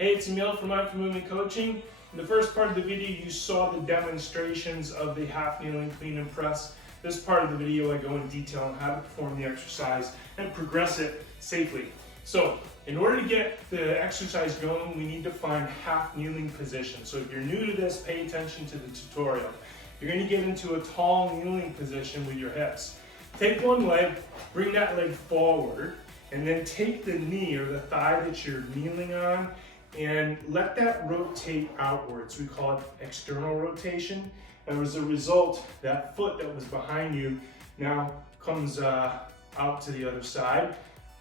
Hey, it's Emil from Windmill Coaching. In the first part of the video, you saw the demonstrations of the half kneeling clean and press. This part of the video, I go in detail on how to perform the exercise and progress it safely. So, in order to get the exercise going, we need to find half kneeling position. So if you're new to this, pay attention to the tutorial. You're going to get into a tall kneeling position with your hips. Take one leg, bring that leg forward, and then take the knee or the thigh that you're kneeling on and let that rotate outwards. We call it external rotation. And as a result, that foot that was behind you now comes out to the other side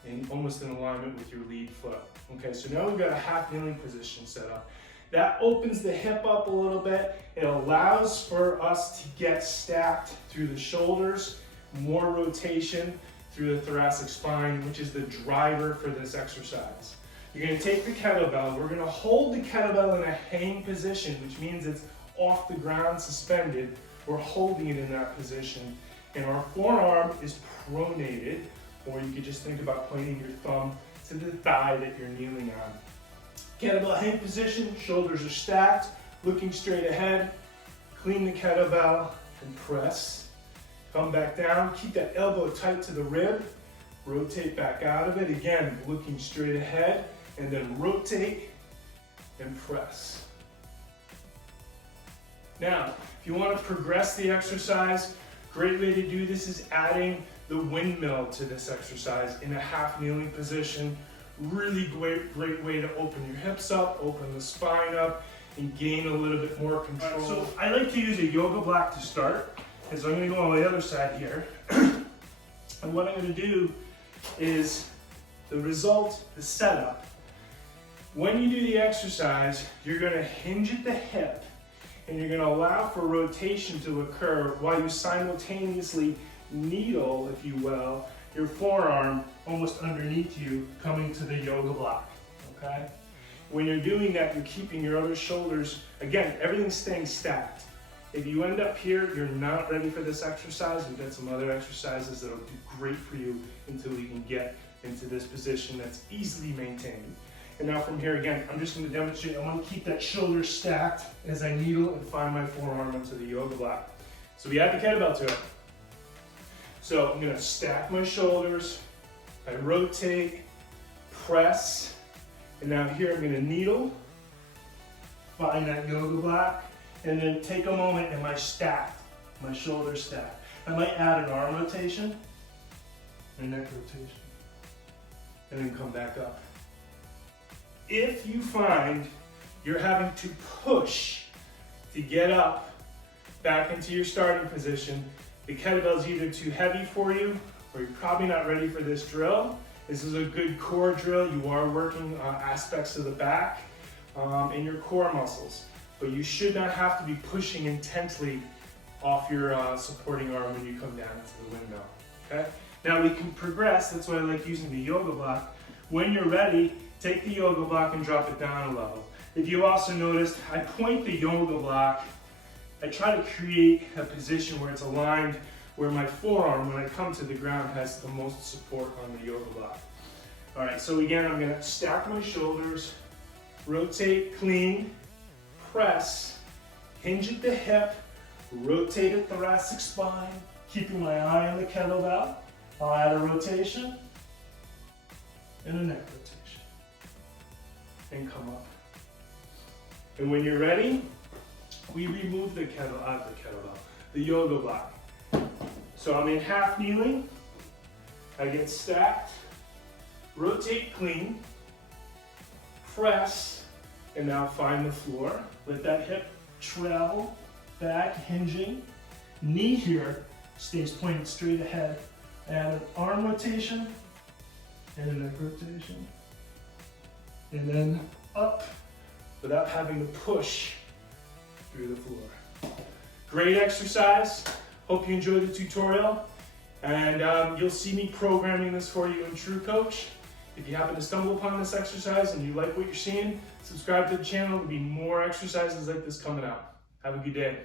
and almost in alignment with your lead foot. Okay, so now we've got a half kneeling position set up. That opens the hip up a little bit. It allows for us to get stacked through the shoulders, more rotation through the thoracic spine, which is the driver for this exercise. You're going to take the kettlebell. We're going to hold the kettlebell in a hang position, which means it's off the ground suspended. We're holding it in that position. And our forearm is pronated, or you could just think about pointing your thumb to the thigh that you're kneeling on. Kettlebell hang position, shoulders are stacked, looking straight ahead. Clean the kettlebell and press. Come back down, keep that elbow tight to the rib. Rotate back out of it, again, looking straight ahead. And then rotate and press. Now, if you want to progress the exercise, great way to do this is adding the windmill to this exercise in a half kneeling position. Really great way to open your hips up, open the spine up, and gain a little bit more control. Right, so I like to use a yoga block to start, and so I'm going to go on the other side here. And what I'm going to do is the result, the setup. When you do the exercise, you're going to hinge at the hip and you're going to allow for rotation to occur while you simultaneously needle, if you will, your forearm almost underneath you coming to the yoga block, okay? When you're doing that, you're keeping your other shoulders, again, everything's staying stacked. If you end up here, you're not ready for this exercise. We've got some other exercises that'll do great for you until we can get into this position that's easily maintained. And now from here again, I'm just going to demonstrate. I want to keep that shoulder stacked as I needle and find my forearm into the yoga block. So we add the kettlebell to it. So I'm going to stack my shoulders, I rotate, press, and now here I'm going to needle, find that yoga block, and then take a moment and my shoulders stacked. I might add an arm rotation, and neck rotation, and then come back up. If you find you're having to push to get up back into your starting position, the kettlebell is either too heavy for you or you're probably not ready for this drill. This is a good core drill. You are working aspects of the back and your core muscles, but you should not have to be pushing intensely off your supporting arm when you come down into the windmill. Okay? Now we can progress. That's why I like using the yoga block. When you're ready, take the yoga block and drop it down a level. If you also noticed, I point the yoga block. I try to create a position where it's aligned, where my forearm, when I come to the ground, has the most support on the yoga block. All right, so again, I'm gonna stack my shoulders, rotate clean, press, hinge at the hip, rotate at thoracic spine, keeping my eye on the kettlebell. I'll add a rotation and a neck rotation, and come up. And when you're ready, we remove the the yoga block. So I'm in half kneeling, I get stacked, rotate clean, press, and now find the floor. Let that hip travel back, hinging. Knee here stays pointed straight ahead. Add an arm rotation and a neck rotation. And then up without having to push through the floor. Great exercise. Hope you enjoyed the tutorial. And you'll see me programming this for you in True Coach. If you happen to stumble upon this exercise and you like what you're seeing, subscribe to the channel. There'll be more exercises like this coming out. Have a good day.